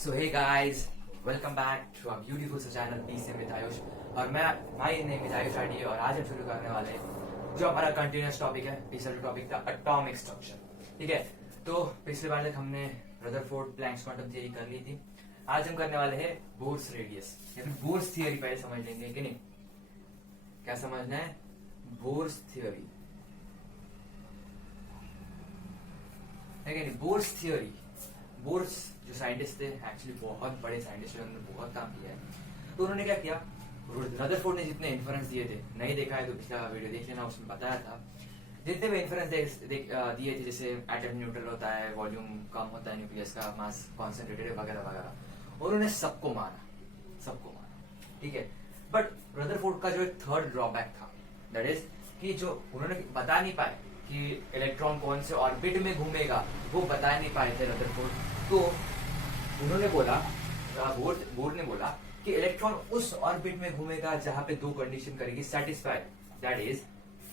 So hey guys, welcome back to our beautiful channel peace with Ayush. और मैं भाई name is Ayush ID और आज हम शुरू करने वाले हैं जो हमारा कंटिन्यूअस टॉपिक है। पिछला टॉपिक था एटॉमिक स्ट्रक्चर, ठीक है। तो पिछले बार तक हमने रदरफोर्ड प्लैंक्स क्वांटम थियरी कर ली थी। आज हम करने वाले हैं बोर्स रेडियस या फिर बोर्स थियरी। पहले समझ लेंगे कि नहीं, क्या समझना है? बोर्स थियरी है कि नहीं? बोर्स थियरी, बोर्स जो साइंटिस्ट थे, एक्चुअली बहुत बड़े साइंटिस्ट थे, उन्होंने बहुत काम किया है। तो उन्होंने क्या किया, रदरफोर्ड ने जितने इन्फ्रेंस दिए थे, नहीं देखा है तो पिछला वीडियो देख लेना, उसमें बताया था जितने भी इन्फ्रेंस दिए थे, जैसे एटम न्यूट्रल होता है, वॉल्यूम कम होता है न्यूक्लियस का, मास कॉन्सेंट्रेटेड वगैरह वगैरह, उन्होंने सबको माना, ठीक है। बट रदरफोर्ड का जो एक थर्ड ड्रॉबैक था, दैट इज कि जो उन्होंने बता नहीं पाए कि इलेक्ट्रॉन कौन से ऑर्बिट में घूमेगा, वो बता नहीं पाए थे रदरफोर्ड। तो उन्होंने बोला, बोर्ड ने बोला कि इलेक्ट्रॉन उस ऑर्बिट में घूमेगा जहां पे दो कंडीशन करेगी satisfied. That is,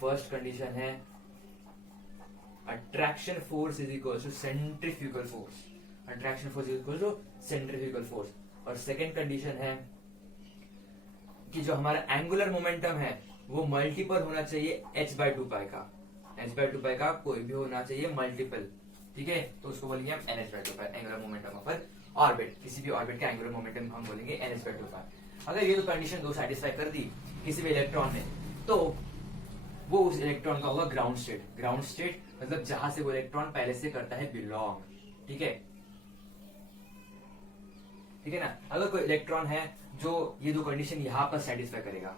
first condition है attraction force is equal to centrifugal force, attraction force is equal to centrifugal force. और सेकेंड कंडीशन है कि जो हमारा एंगुलर मोमेंटम है वो मल्टीपल होना चाहिए h/2π का, h/2π का कोई भी होना चाहिए मल्टीपल, ठीक है। तो उसको बोलेंगे हम nh/2π, angular momentum of orbit. किसी भी ऑर्बिट का एंगुलर मोमेंटम हम बोलेंगे nh/2π। अगर ये तो कंडीशन दो सेटिस्फाई कर दी किसी भी इलेक्ट्रॉन ने, तो वो उस इलेक्ट्रॉन का होगा ग्राउंड स्टेट। ग्राउंड स्टेट मतलब जहां से वो इलेक्ट्रॉन पहले से करता है बिलोंग, ठीक है, ठीक है ना। अगर कोई इलेक्ट्रॉन है जो ये दो कंडीशन यहाँ पर सेटिस्फाई करेगा,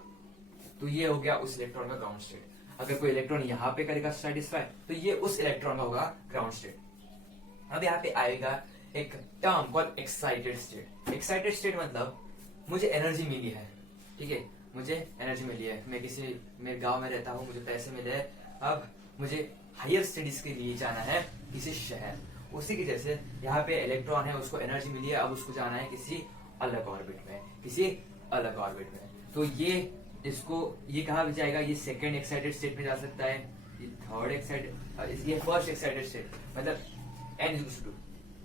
तो ये हो गया उस इलेक्ट्रॉन का ग्राउंड स्टेट। अगर कोई इलेक्ट्रॉन यहाँ पे करेगा सेटिस्फाई, तो ये उस इलेक्ट्रॉन का होगा ग्राउंड स्टेट। अब यहाँ पे आएगा एक term called excited state. Excited state मतलब मुझे एनर्जी मिली है, ठीक है, मुझे एनर्जी मिली है, मैं किसी मेरे गांव में रहता हूँ, मुझे पैसे मिले हैं, अब मुझे हायर स्टडीज के लिए जाना है किसी शहर। उसी की जैसे यहाँ पे इलेक्ट्रॉन है, उसको एनर्जी मिली है, अब उसको जाना है किसी अलग ऑर्बिट में, किसी अलग ऑर्बिट में। तो ये इसको ये कहा भी जाएगा, ये सेकेंड एक्साइटेड स्टेट में जा सकता है, ये थर्ड एक्साइटेड, ये फर्स्ट एक्साइटेड स्टेट मतलब n=2।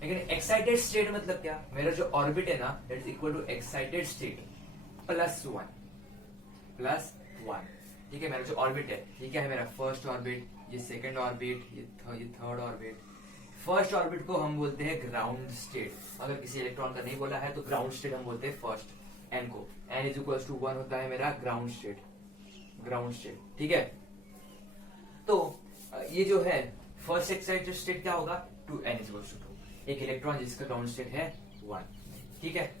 लेकिन एक्साइटेड स्टेट मतलब क्या, मेरा जो ऑर्बिट है ना, that is equal to excited state +1, ठीक है। मेरा जो ऑर्बिट है, ये क्या है, मेरा फर्स्ट ऑर्बिट, ये सेकंड ऑर्बिट, ये थर्ड ऑर्बिट। फर्स्ट ऑर्बिट को हम बोलते हैं ग्राउंड स्टेट। अगर किसी इलेक्ट्रॉन का नहीं बोला है तो ग्राउंड स्टेट हम बोलते हैं फर्स्ट, n को, n=1 होता है मेरा ग्राउंड स्टेट, ठीक है। तो ये जो है फर्स्ट एक्साइटेड स्टेट क्या होगा, 2n=2, एक इलेक्ट्रॉन जिसका ग्राउंड स्टेट है 1, ठीक है।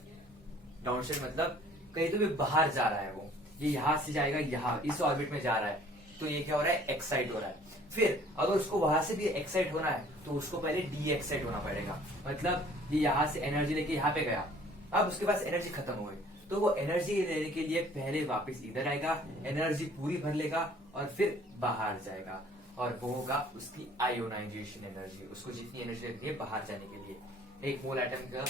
ग्राउंड स्टेट मतलब कहीं तो भी बाहर जा रहा है, वो ये यहां से जाएगा, यहाँ इस ऑर्बिट में जा रहा है, तो ये क्या हो रहा है, एक्साइट हो रहा है। फिर अगर उसको वहां से भी एक्साइट होना है तो उसको पहले डी एक्साइट होना पड़ेगा, मतलब ये यहाँ से एनर्जी लेके यहाँ पे गया, अब उसके पास एनर्जी खत्म हो गई, तो वो एनर्जी लेने के लिए पहले वापस इधर आएगा, एनर्जी पूरी भर लेगा और फिर बाहर जाएगा, और वो होगा उसकी आयोनाइजेशन एनर्जी। उसको जितनी एनर्जी लगती है बाहर जाने के लिए, एक मोल एटम का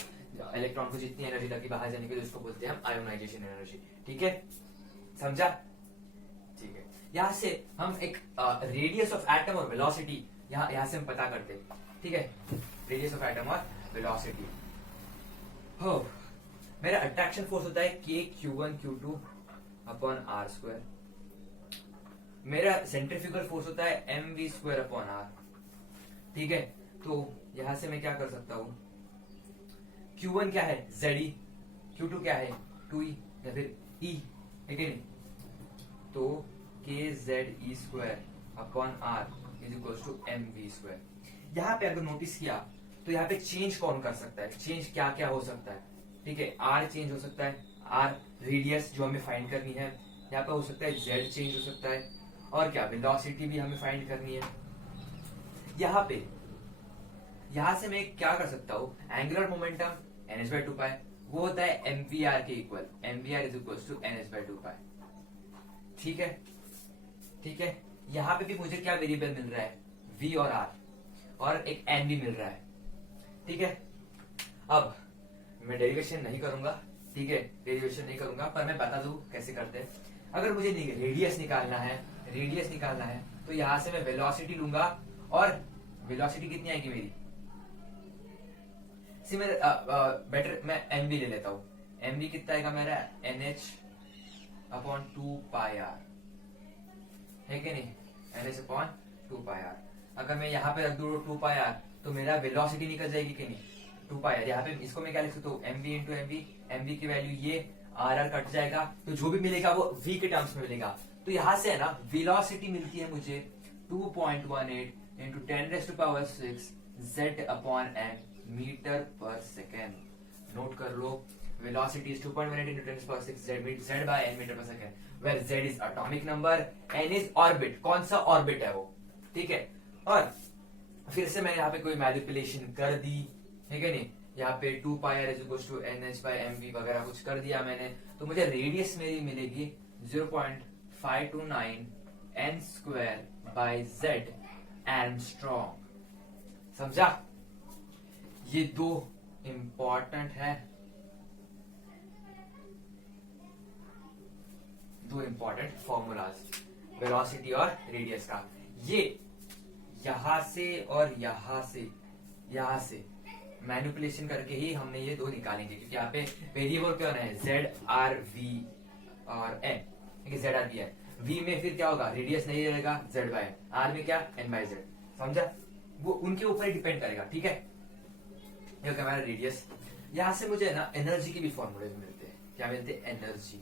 इलेक्ट्रॉन को जितनी एनर्जी लगी बाहर जाने के लिए, उसको बोलते हैं हम आयोनाइजेशन एनर्जी, ठीक है, समझा? ठीक है। यहाँ से हम एक रेडियस ऑफ एटम और वेलोसिटी यहाँ से हम पता करते हैं, ठीक है, रेडियस ऑफ एटम और वेलोसिटी। हो, मेरा अट्रैक्शन फोर्स होता है kq1q2/r², मेरा सेंट्रीफ्यूगल फोर्स होता है mv²/r, ठीक है। तो यहां से मैं क्या कर सकता हूं, q1 क्या है, Ze, q2 क्या है, 2e या फिर e, है कि नहीं। तो kZe²/r = mv²। यहाँ पे अगर नोटिस किया तो यहाँ पे चेंज कौन कर सकता है, चेंज क्या क्या हो सकता है, ठीक है। r चेंज हो सकता है, r रेडियस जो हमें फाइंड करनी है, यहाँ पे हो सकता है z चेंज हो सकता है, और क्या, वेलोसिटी भी हमें फाइंड करनी है। यहाँ से मैं क्या कर सकता हूँ, एंगुलर मोमेंटम nh/2π, वो होता है mvr के इक्वल, mvr = nh/2π, ठीक है, ठीक है। यहाँ पे भी मुझे क्या वेरिएबल मिल रहा है, v और r, और एक n भी मिल रहा है, ठीक है। अब मैं डेरिवेशन नहीं करूंगा, ठीक है, डेरिवेशन नहीं करूंगा, पर मैं बता दूं कैसे करते हैं। अगर मुझे रेडियस निकालना है तो यहां से मैं वेलोसिटी लूंगा, और वेलोसिटी कितनी आएगी मेरी, सी मेरे बेटर मैं एम बी ले लेता हूँ। एम बी कितना आएगा मेरा NH अपॉन 2πr, है कि नहीं, NH अपॉन 2πr। अगर मैं यहाँ पे रख दूँ 2πr तो मेरा वेलोसिटी निकल जाएगी कि नहीं, 2πr। यहाँ पे इसको मैं क्या लिख सकता हूँ, mv इंटू एम वी की वैल्यू ये आर कट जाएगा, तो जो भी मिलेगा वो v के टर्म्स में मिलेगा। तो यहाँ से है ना वेलोसिटी मिलती है मुझे 2.18 into 10⁻⁶ z upon n meter पर सेकेंड। नोट कर लो, velocity is 2.18 into 10⁻⁶ z by n meter पर second, where z is atomic number, n is orbit, कौन सा ऑर्बिट है वो, ठीक है। और फिर से मैं यहाँ पे कोई मैनिपुलेशन कर दी, ठीक है नहीं, यहाँ पे 2πr is equals to NH by mv वगैरह कुछ कर दिया मैंने, तो मुझे रेडियस मेरी मिलेगी 0.529 n square by z angstrom. समझा? ये दो इंपॉर्टेंट है, दो इंपॉर्टेंट फॉर्मूलाज वेलोसिटी और रेडियस का। ये यहां से और यहां से मैनिपुलेशन करके ही हमने ये दो निकालेंगे, क्योंकि यहाँ पे वेरिएबल क्या है, जेड आर वी और एन, ठीक है, जेड आर वी है। वी में फिर क्या होगा, रेडियस नहीं रहेगा, जेड बाय आर में क्या, एन बाय जेड। समझा? वो उनके ऊपर ही डिपेंड करेगा, ठीक है। ये होगा हमारा रेडियस। यहां से मुझे ना एनर्जी के भी फॉर्मूले मिलते हैं। क्या मिलते हैं? एनर्जी।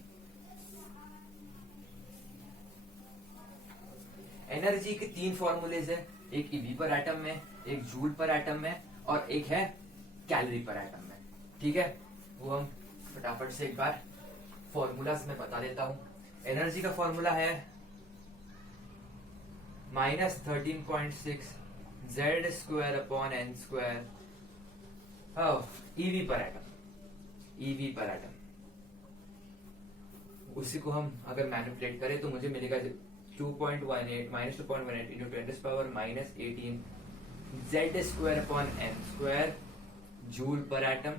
एनर्जी के तीन फॉर्मूलेज है, एक ईवी पर एटम में, एक जूल पर एटम में, और एक है कैलोरी पर एटम में, ठीक है। वो हम फटाफट से एक बार फॉर्मूलाज में बता देता हूं। एनर्जी का फॉर्मूला है -13.6 z square upon n square EV पर एटम। उसी को हम अगर मैनिपुलेट करें तो मुझे मिलेगा 2.18 into 10⁻⁻18 z square upon n square joule पर एटम,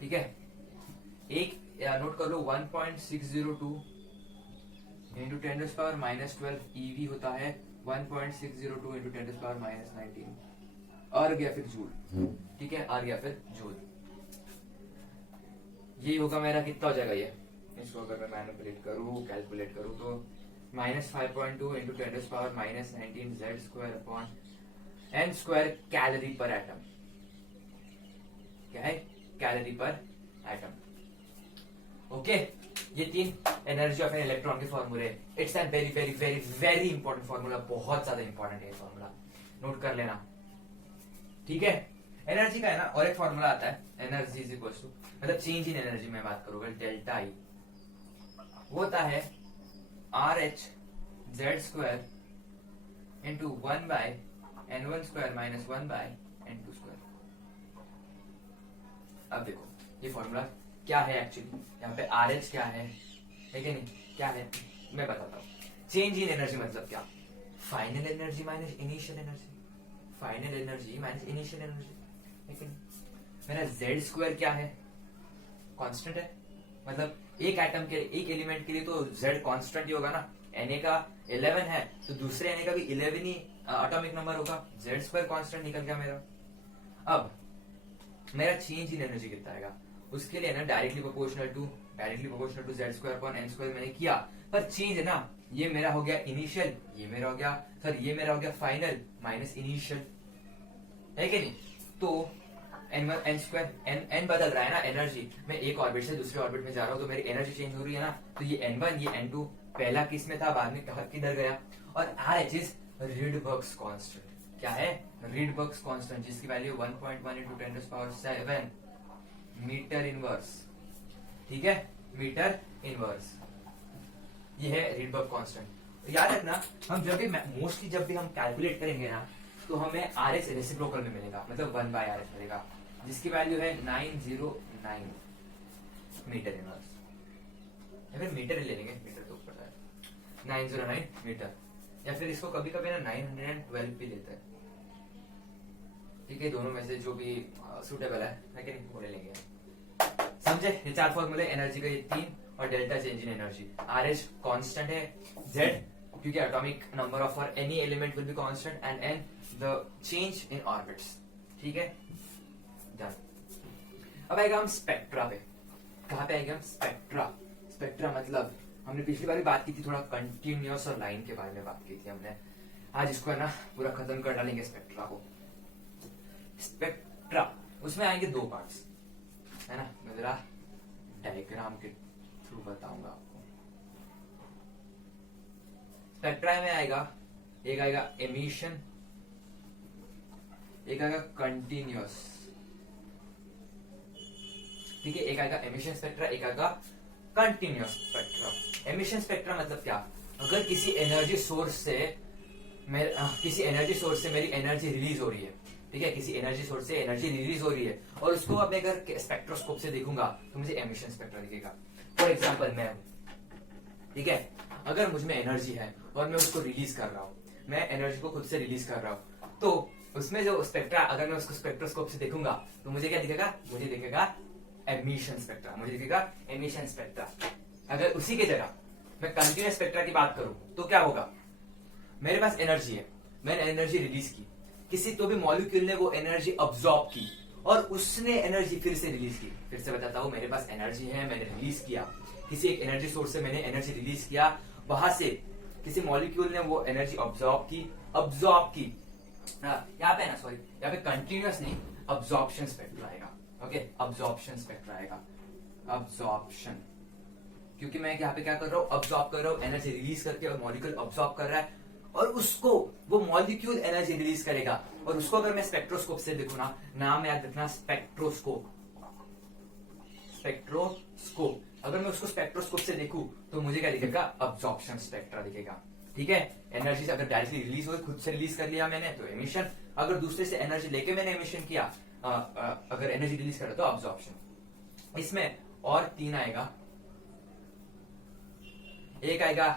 ठीक है। एक नोट कर लो 1.602 इंटू 10⁻⁻12 ईवी होता है 1.602 इंटू 10⁻⁻19, और गया फिर जूल, ठीक है, और गया फिर जूल। ये होगा मेरा कितना हो जाएगा, ये इसको अगर मैं मैनिपुलेट करूं, कैलकुलेट करूं तो -5.2 into 10⁻⁻19 z square upon n square calorie पर एटम। क्या है? कैलोरी पर एटम। ओके, ये तीन एनर्जी ऑफ एन इलेक्ट्रॉन के फॉर्मूले। It's an very very very very important formula, बहुत ज्यादा इंपॉर्टेंट है ये फॉर्मूला, नोट कर लेना, ठीक है। एनर्जी का है ना और एक फॉर्मूला आता है, एनर्जी इज इक्वल टू, मतलब चेंज इन एनर्जी में बात करूंगा, डेल्टा ई होता है RH z square into 1 by n1 square minus 1 by n2 square. अब देखो ये फॉर्मूला क्या है एक्चुअली, यहाँ पे RH क्या है कि नहीं, क्या है मैं बताता हूँ। चेंज इन एनर्जी मतलब क्या, final energy minus initial energy, final energy minus initial energy, लेकिन मेरा z स्क्वायर क्या है, कांस्टेंट है, मतलब एक एटम के एक एलिमेंट के लिए तो z कांस्टेंट ही होगा ना। Na का 11 है तो दूसरे Na का भी 11 ही एटॉमिक नंबर होगा, z स्क्वायर कांस्टेंट निकल गया मेरा। अब मेरा चेंज इन एनर्जी कितना आएगा, उसके लिए ना directly proportional to z square upon n square मैंने किया, पर चेंज है ना, ये मेरा हो गया इनिशियल, ये मेरा हो गया फाइनल माइनस इनिशियल, है कि नहीं। तो n स्क्वायर n बदल रहा है ना, एनर्जी मैं एक ऑर्बिट से दूसरे ऑर्बिट में जा रहा हूँ तो मेरी एनर्जी चेंज हो रही है ना, तो ये n1 ये n2 पहला किस में था, बाद में किधर गया। और RH इज रिडबर्ग्स कांस्टेंट। क्या है? रिडबर्ग्स कांस्टेंट, जिसकी वैल्यू 1.1 इंटू 10⁻⁷ मीटर इनवर्स, ठीक है, मीटर इनवर्स, ये है रिडबर्ग कांस्टेंट। याद रखना, हम जब भी मोस्टली जब भी हम कैलकुलेट करेंगे ना तो हमें RH रेसिप्रोकल में मिलेगा, मतलब 1 बाय RH मिलेगा, जिसकी वैल्यू है 909 मीटर इनवर्स, या फिर मीटर ले लेंगे, मीटर तो ऊपर है 909 मीटर, या फिर इसको कभी कभी ना 912 भी लेते हैं, ठीक है। दोनों में से जो भी सूटेबल है लेकिन वो ले लेंगे। समझे? ये चार फॉर्मूले एनर्जी का, ये तीन, और delta change in energy. RH constant है, Z क्योंकि atomic number of any element will be constant, and N the change in orbits, ठीक है, डन। अब आएगा हम स्पेक्ट्रा पे। कहाँ पे आएंगे हम? स्पेक्ट्रा। स्पेक्ट्रा मतलब हमने पिछली बार भी बात की थी, थोड़ा कंटिन्यूअस और लाइन के बारे में बात की थी हमने। आज इसको है ना पूरा खत्म कर डालेंगे स्पेक्ट्रा को। स्पेक्ट्रा उसमें आएंगे दो पार्ट्स, है ना। मैं जरा डायग्राम के थ्रू बताऊंगा आपको। स्पेक्ट्रा में आएगा, एक आएगा एमिशन, एक आएगा कंटिन्यूअस, ठीक है। एक आएगा एमिशन स्पेक्ट्रा, एक आएगा कंटिन्यूअस स्पेक्ट्रा। एमिशन स्पेक्ट्रा मतलब क्या? अगर किसी एनर्जी सोर्स से मेरी एनर्जी रिलीज हो रही है, ठीक है, किसी एनर्जी सोर्स से एनर्जी रिलीज हो रही है और उसको अब अगर स्पेक्ट्रोस्कोप से देखूंगा तो मुझे एमिशन स्पेक्ट्रा दिखेगा। फॉर एग्जांपल मैं हूं, ठीक है, अगर मुझ में एनर्जी है और मैं उसको रिलीज कर रहा हूं, मैं एनर्जी को खुद से रिलीज कर रहा हूं, तो उसमें जो स्पेक्ट्रा, अगर मैं उसको स्पेक्ट्रोस्कोप से देखूंगा तो मुझे क्या दिखेगा? मुझे दिखेगा एमिशन स्पेक्ट्रा, मुझे दिखेगा एमिशन स्पेक्ट्रा। अगर उसी की जगह मैं कंटिन्यूअस स्पेक्ट्रा की बात करूं तो क्या होगा? मेरे पास एनर्जी है, मैंने एनर्जी रिलीज की, किसी तो भी मॉलिक्यूल ने वो एनर्जी अब्सॉर्ब की और उसने एनर्जी फिर से रिलीज की। फिर से बताता हूं, मेरे पास एनर्जी है, मैंने रिलीज किया, किसी एक एनर्जी सोर्स से मैंने एनर्जी रिलीज किया, वहां से किसी मॉलिक्यूल ने वो एनर्जी अब्सॉर्ब की। यहाँ पे ना, सॉरी, यहाँ पे कंटिन्यूअस नहीं, अब्सॉर्प्शन स्पेक्ट्रा आएगा। ओके, अब्सॉर्प्शन स्पेक्ट्रा आएगा, अब्सॉर्प्शन, क्योंकि मैं यहाँ पे क्या कर रहा हूँ? अब्सॉर्ब कर रहा हूँ, एनर्जी रिलीज करके, और मॉलिक्यूल अब्सॉर्ब कर रहा है और उसको वो मॉलिक्यूल एनर्जी रिलीज करेगा और उसको अगर मैं स्पेक्ट्रोस्कोप से देखूं ना, नाम याद रखना, स्पेक्ट्रोस्कोप। स्पेक्ट्रोस्कोप, अगर मैं उसको स्पेक्ट्रोस्कोप से देखूं तो मुझे क्या दिखेगा? अब्सॉर्प्शन स्पेक्ट्रा दिखेगा, ठीक है। एनर्जी से अगर डायरेक्टली रिलीज हो, खुद से रिलीज कर लिया मैंने तो एमिशन, अगर दूसरे से एनर्जी लेके मैंने एमिशन किया, अगर एनर्जी रिलीज करा तो अब्सॉर्प्शन। इसमें और तीन आएगा, एक आएगा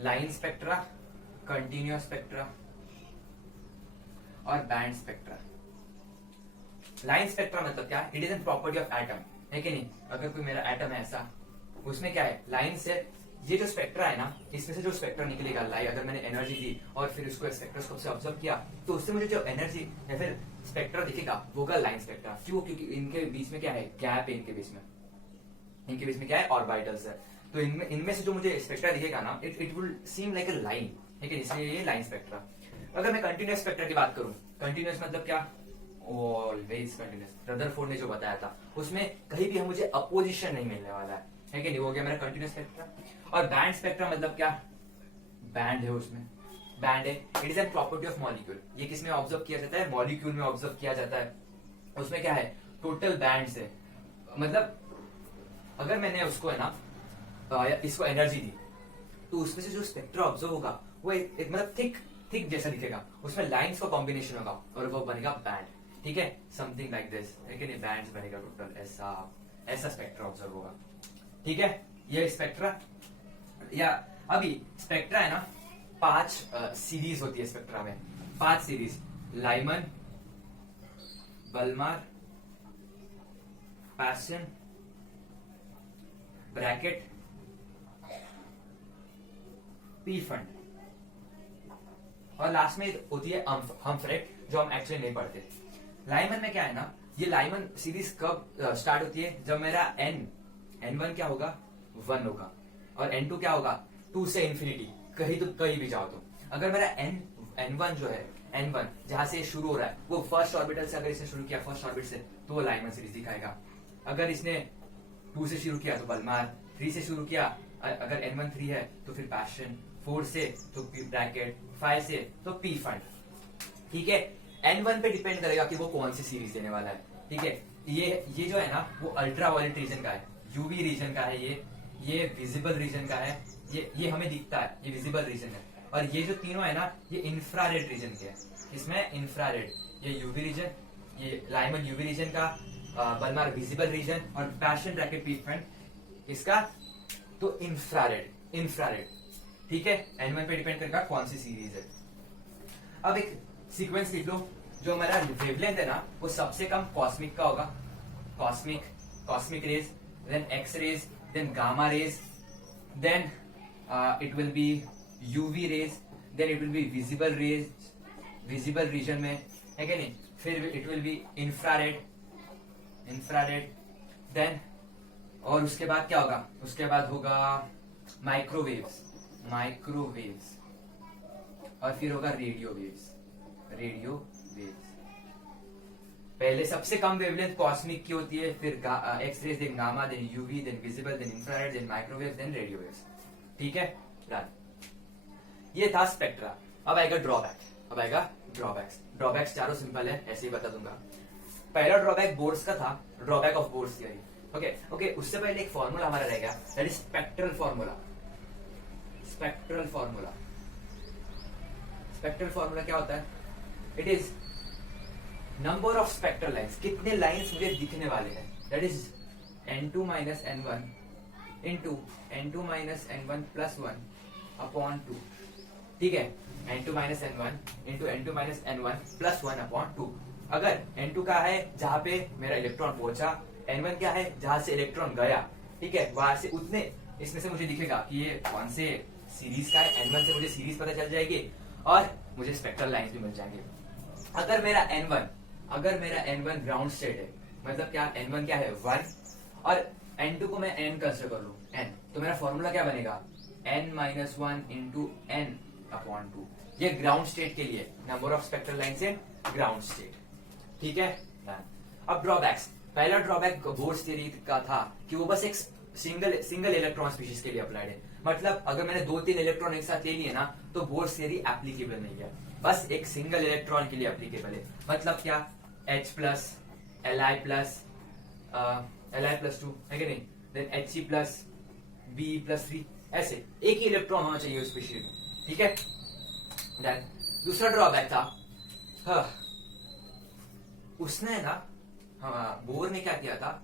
लाइन स्पेक्ट्रा, कंटिन्यूअस स्पेक्ट्रा और बैंड स्पेक्ट्रा। लाइन स्पेक्ट्रा मतलब क्या? It is an property of atom, है कि नहीं। अगर कोई मेरा एटम है ऐसा, उसमें क्या है? लाइन से ये जो स्पेक्ट्रा है ना, इसमें से जो स्पेक्ट्रा निकलेगा, लाइट, अगर मैंने एनर्जी दी और फिर उसको स्पेक्ट्रोस्कोप से ऑब्जर्व किया तो उससे मुझे जो एनर्जी या फिर स्पेक्ट्रा दिखेगा वो होगा लाइन स्पेक्ट्रा। क्यों? क्योंकि इनके बीच में क्या है? गैप है, इनके बीच में क्या है? ऑर्बिटल्स है। तो इनमें से जो मुझे स्पेक्ट्रा दिखेगा ना, it will seem like a line, ठीक है, इसलिए ये लाइन स्पेक्ट्रा। अगर मैं कंटिन्यूअस स्पेक्ट्रा की बात करूं, कंटिन्यूअस मतलब क्या? Always continuous. रदरफोर्ड ने जो बताया था उसमें कहीं भी मुझे अपोजिशन नहीं मिलने वाला है कि नहीं। वो गया मेरा कंटिन्यूअस स्पेक्ट्रा। और बैंड स्पेक्ट्रा मतलब क्या? बैंड है, उसमें बैंड है, it is an property of molecule. ये किसमें ऑब्जर्व किया जाता है? मॉलिक्यूल में ऑब्जर्व किया जाता है। उसमें क्या है? टोटल बैंड है, मतलब अगर मैंने उसको है ना, इसको एनर्जी दी तो उसमें से जो स्पेक्ट्रा ऑब्जर्व होगा वो एक मतलब थिक जैसा दिखेगा, उसमें लाइंस का कॉम्बिनेशन होगा और वो बनेगा बैंड, ठीक है, समथिंग लाइक दिस, लेकिन बैंड बनेगा टोटल, ऐसा स्पेक्ट्रा ऑब्जर्व होगा, ठीक है। ये स्पेक्ट्रा, या अभी स्पेक्ट्रा है ना, 5 सीरीज होती है स्पेक्ट्रा में, 5 series, Lyman, Balmer, Paschen, Brackett, Pfund, और लास्ट में होती है हम्फ्रेट, जो हम एक्चुअली नहीं पढ़ते। लाइमन में क्या है ना, ये लाइमन सीरीज कब स्टार्ट होती है? जब मेरा n1 क्या होगा? 1 होगा, और n2 क्या होगा? 2 से इंफिनिटी, कहीं भी जाओ तो। अगर मेरा n1 जो है, n1 जहां से शुरू हो रहा है वो फर्स्ट ऑर्बिटल से, अगर इसने शुरू किया फर्स्ट ऑर्बिट से तो वो लाइमन सीरीज दिखाएगा। अगर इसने 2 से शुरू किया तो बल्मार, 3 से शुरू किया, अगर n1 3 है तो फिर पैशन, 4 से तो पी ब्रैकेट, 5 से तो पी फंड, ठीक है। n1 पे डिपेंड करेगा कि वो कौन सी सीरीज देने वाला है, ठीक है। ये जो है ना वो अल्ट्रा वायलेट रीजन का है, यूवी रीजन का है, ये विजिबल रीजन का है, ये हमें दिखता है, ये विजिबल रीजन है। और ये जो तीनों है ना, ये इंफ्रारेड रीजन के हैं। इसमें इंफ्रारेड, ये यूवी रीजन, ये लाइमन यूवी रीजन का, बल्मार विजिबल रीजन, और पैशन ब्रैकेट पी फंड इसका तो इंफ्रारेड, ठीक है। n1 पे डिपेंड करेगा कौन सी सीरीज है। अब एक सीक्वेंस लिख लो, जो हमारा वेवलेंथ है ना वो सबसे कम कॉस्मिक का होगा, cosmic rays, then X rays, then gamma rays, then it will be UV rays, then it will be visible rays, visible region में है कि नहीं, फिर it will be infrared, then और उसके बाद क्या होगा, उसके बाद होगा माइक्रोवेव्स, और फिर होगा रेडियो वेव्स। पहले सबसे कम वेवलेंथ कॉस्मिक की होती है, फिर X rays, then gamma, then UV, then visible, then infrared, then microwave, then radio waves. ठीक है, डन। ये था स्पेक्ट्रा। अब आएगा ड्रॉबैक्स। ड्रॉबैक्स चारों सिंपल है, ऐसे ही बता दूंगा। पहला ड्रॉबैक बोर्स का था, drawback of bourse theory. Okay, उससे पहले एक फॉर्मूला हमारा रह गया, that is spectral formula. Spectral formula क्या होता है? It is number of spectral lines, कितने लाइन्स मुझे दिखने वाले हैं, that is n2 minus n1 into n2 minus n1 plus 1 upon 2। ठीक है, n2 minus n1 into n2 minus n1 plus 1 upon 2। अगर n2 का है जहां पे मेरा इलेक्ट्रॉन पहुंचा, n1 क्या है जहां से इलेक्ट्रॉन गया, ठीक है, वहां से उतने, इसमें से मुझे दिखेगा कि ये कौन से सीरीज का है, n1 से मुझे सीरीज पता चल जाएगी और मुझे स्पेक्ट्रल लाइंस भी मिल जाएंगे। अगर मेरा n1 ग्राउंड स्टेट है, मतलब क्या, n1 क्या है 1 और n2 को मैं n कंसिडर कर लूं, n, तो मेरा फॉर्मूला क्या बनेगा, n minus 1 into n upon 2। ये ग्राउंड स्टेट के लिए number of spectral lines in ground state. ठीक है, अब ड्रॉबैक्स। पहला ड्रॉबैक बोर्स थ्योरी का था कि वो बस एक सिंगल इलेक्ट्रॉन स्पीशीज के लिए अप्लाइड है, मतलब अगर मैंने 2-3 इलेक्ट्रॉन एक साथ ले लिए ना तो बोर्स थ्योरी एप्लीकेबल नहीं है, बस एक सिंगल इलेक्ट्रॉन के लिए एप्लीकेबल है। मतलब क्या, H प्लस Li प्लस 2 है कि नहीं, then He plus B plus 3, ऐसे एक ही इलेक्ट्रॉन होना चाहिए उस स्पीशीज में। ठीक है, देन दूसरा ड्रॉबैक था, उसने ना, बोर ने क्या किया था,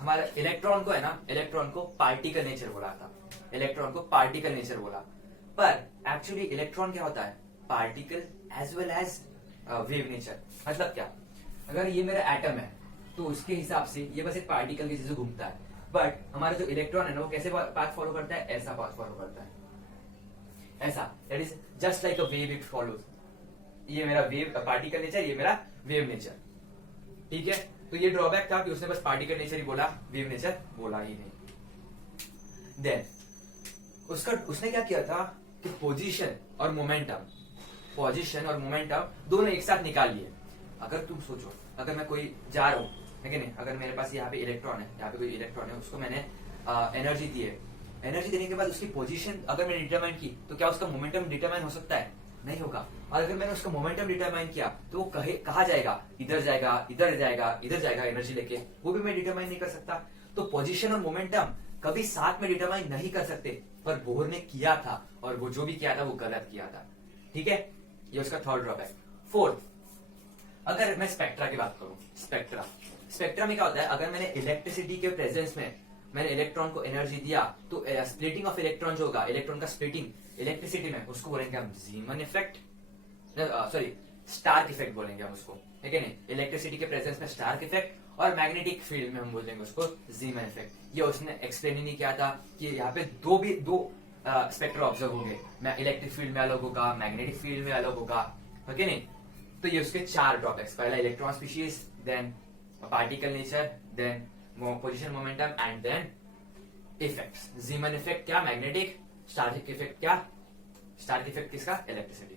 हमारे इलेक्ट्रॉन को है ना, इलेक्ट्रॉन को पार्टिकल नेचर बोला, पर एक्चुअली इलेक्ट्रॉन क्या होता है, particle as well as wave nature. मतलब क्या, अगर ये मेरा एटम है तो उसके हिसाब से ये बस एक पार्टिकल के जैसे घूमता है, बट हमारा जो इलेक्ट्रॉन है ना वो कैसे पाथ फॉलो करता है, ऐसा पाथ फॉलो करता है, ऐसा, that is just like a wave it follows. ये मेरा वेव पार्टिकल नेचर, ये मेरा वेव नेचर। ठीक है, तो ये ड्रॉबैक था कि उसने बस पार्टिकल नेचर ही बोला, वेव नेचर बोला ही नहीं। देन उसने क्या किया था कि पोजीशन और मोमेंटम दोनों एक साथ निकाल लिए। अगर तुम सोचो, अगर मैं कोई जा रहा हूं, है कि नहीं, अगर मेरे पास यहाँ पे इलेक्ट्रॉन है, यहाँ पे कोई इलेक्ट्रॉन है, उसको मैंने एनर्जी दी है, एनर्जी देने के बाद उसकी पोजीशन अगर मैंने डिटरमाइन की तो क्या उसका मोमेंटम डिटरमाइन हो सकता है, नहीं होगा। और अगर मैंने उसका मोमेंटम डिटरमाइन किया तो वो कहा जाएगा, इधर जाएगा एनर्जी लेके, वो भी मैं डिटरमाइन नहीं कर सकता। तो पोजीशन और मोमेंटम कभी साथ में डिटरमाइन नहीं कर सकते, पर बोर ने किया था और वो जो भी किया था वो गलत किया था। ठीक है, ये उसका थर्ड ड्रॉबैक। फोर्थ, अगर मैं स्पेक्ट्रा की बात करूं, स्पेक्ट्रा में क्या होता है, अगर मैंने इलेक्ट्रिसिटी के प्रेजेंस में मैंने इलेक्ट्रॉन को एनर्जी दिया तो स्प्लिटिंग ऑफ इलेक्ट्रॉन जो होगा, इलेक्ट्रॉन का स्प्लिटिंग इलेक्ट्रिसिटी में, उसको बोलेंगे हम Zeeman effect, sorry Stark effect बोलेंगे हम उसको, ठीक है नहीं, इलेक्ट्रिसिटी के प्रेजेंस में स्टार्क इफेक्ट, और मैग्नेटिक फील्ड में हम बोलेंगे उसको जीमन इफेक्ट। ये उसने एक्सप्लेन ही नहीं किया था कि यहाँ पे दो स्पेक्ट्रा ऑब्जर्व होंगे, इलेक्ट्रिक फील्ड में अलग होगा, मैग्नेटिक फील्ड में अलग होगा, ओके नहीं। तो ये उसके 4 ड्रॉबैक्स, पहला electron species, then particle nature, then position momentum, and then effects. Zeeman effect क्या, मैग्नेटिक, स्टार्क इफेक्ट क्या, स्टार्क इफेक्ट किसका, इलेक्ट्रिसिटी।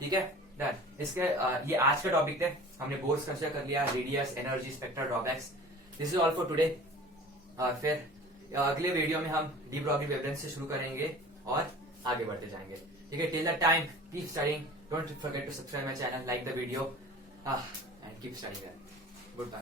ठीक है, डन। इसके ये आज का टॉपिक थे, हमने बोर्ड्स कंसिडर कर लिया, radius, energy, spectra, drawbacks. This is all for today. और फिर अगले वीडियो में हम डी ब्रॉगली वेवलेंथ से शुरू करेंगे और आगे बढ़ते जाएंगे। ठीक है, till that time keep studying, don't forget to subscribe my channel, like the video and keep studying. Good bye.